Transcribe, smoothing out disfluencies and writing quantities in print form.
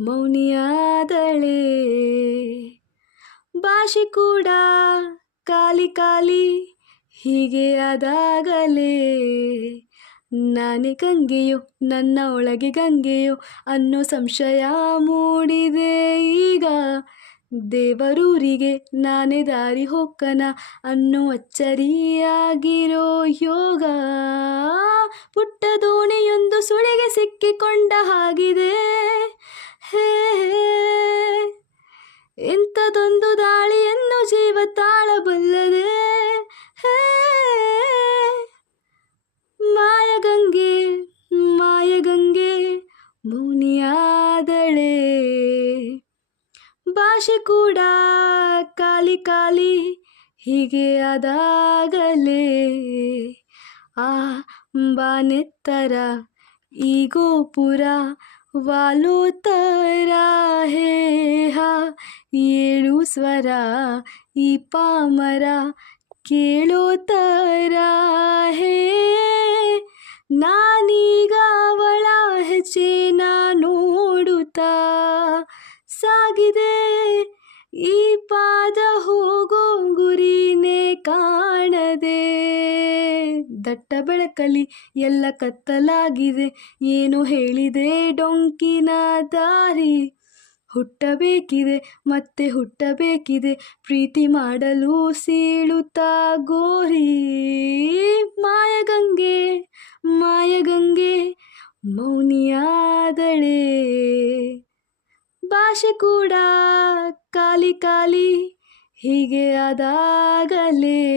ಮೌನಿಯಾದಳೆ. ಭಾಷೆ ಕೂಡ ಖಾಲಿ ಖಾಲಿ ಹೀಗೆ ಆದಾಗಲೇ. ನಾನೇ ಗಂಗೆಯೋ ನನ್ನ ಒಳಗೆ ಗಂಗೆಯೋ ಅನ್ನೋ ಸಂಶಯ ಮೂಡಿದೆ ಈಗ. ದೇವರೂರಿಗೆ ನಾನೇ ದಾರಿ ಹೋಕ್ಕನ ಅನ್ನೋ ಅಚ್ಚರಿಯಾಗಿರೋ ಯೋಗ. ಪುಟ್ಟ ದೋಣಿಯೊಂದು ಸುಳಿಗೆ ಸಿಕ್ಕಿಕೊಂಡ ಹಾಗಿದೆ. ಹೇ ಇಂಥದೊಂದು ದಾಳಿಯನ್ನು ಜೀವ ತಾಳಬಲ್ಲದೆ. ಹೇ ಮಾಯಗಂಗೆ ಮಾಯಗಂಗೆ ಮೌನಿಯಾದಳೆ. ಭಾಷೆ ಕೂಡ ಖಾಲಿ ಖಾಲಿ ಹೀಗೆ ಆದಾಗಲೇ. ಆ ಬಾನೆತ್ತರ ಈ ಗೋಪುರ ವಾಲೋ ತರ ಹೇ ಹಾ. ಏಳು ಸ್ವರ ಈ ಪಾಮರ ಕೇಳೋ ತರ ಹೇ. ನಾನೀಗ ಅವಳ ಹೆಜ್ಜೆನ ನೋಡುತ್ತಾ ಸಾಗಿದೆ. ಈ ಪಾದ ಹೋಗೋ ಗುರಿನೇ ಕಾಣದೆ. ದಟ್ಟ ಬೆಳಕಲ್ಲಿ ಎಲ್ಲ ಕತ್ತಲಾಗಿದೆ. ಏನು ಹೇಳಿದೆ ಡೊಂಕಿನ ದಾರಿ. ಹುಟ್ಟಬೇಕಿದೆ ಮತ್ತೆ ಹುಟ್ಟಬೇಕಿದೆ ಪ್ರೀತಿ ಮಾಡಲು ಸೀಳುತ್ತಾ ಗೋರಿ. ಮಾಯಗಂಗೆ ಮಾಯಗಂಗೆ ಮೌನಿಯಾದಳೆ. ಭಾಷೆ ಕೂಡ ಖಾಲಿ ಖಾಲಿ ಹೀಗೆ ಆದಾಗಲೇ.